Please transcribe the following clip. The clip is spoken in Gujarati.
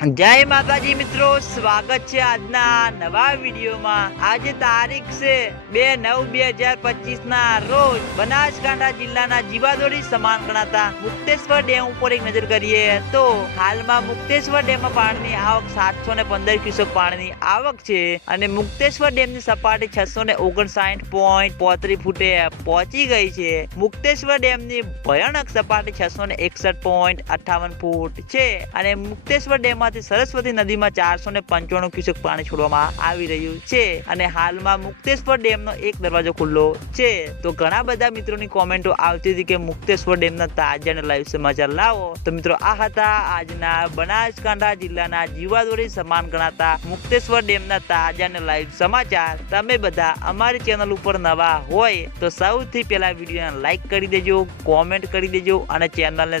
જય માતાજી મિત્રો, સ્વાગત છે આજના નવા વિડીયોમાં. આજે તારીખ છે બે નવ બે હજાર પચીસ ના રોજ બનાસકાંઠા જિલ્લાના જીવાદોડી સમાન ગણાતા મુક્તેશ્વર ડેમ ઉપર એક નજર કરીએ તો હાલમાં મુક્તેશ્વર ડેમમાં પાણીની આવક સાતસો ને પંદર ક્યુસેક પાણીની આવક છે અને મુક્તેશ્વર ડેમની સપાટી છસો ને ઓગણસાઠ પોઈન્ટ પોત્રીસ ફૂટે પહોંચી ગઈ છે. મુક્તેશ્વર ડેમની ભયાનક સપાટી છસો ને એકસઠ પોઈન્ટ અઠાવન ફૂટ છે અને મુક્તેશ્વર ડેમમાંથી સરસ્વતી નદીમાં ચારસો ને પંચાણું ક્યુસેક પાણી છોડવામાં આવી રહ્યું છે. અને હાલમાં મુક્તેશ્વર ડેમનો એક દરવાજો ખુલ્લો છે. તો ઘણા બધા મિત્રોની કોમેન્ટો આવતી હતી કે મુક્તેશ્વર ડેમના તાજા અને લાઈવ સમાચાર લાવો. તો મિત્રો, આ હતા આજના બનાસકાંઠા જિલ્લાના જીવાદોરી સમાન ગણાતા મુક્તેશ્વર ડેમના તાજા અને લાઈવ સમાચાર. તમે બધા અમારી ચેનલ ઉપર નવા હોય તો સૌથી પહેલા વિડીયોને લાઈક કરી દેજો, કોમેન્ટ કરી દેજો અને ચેનલને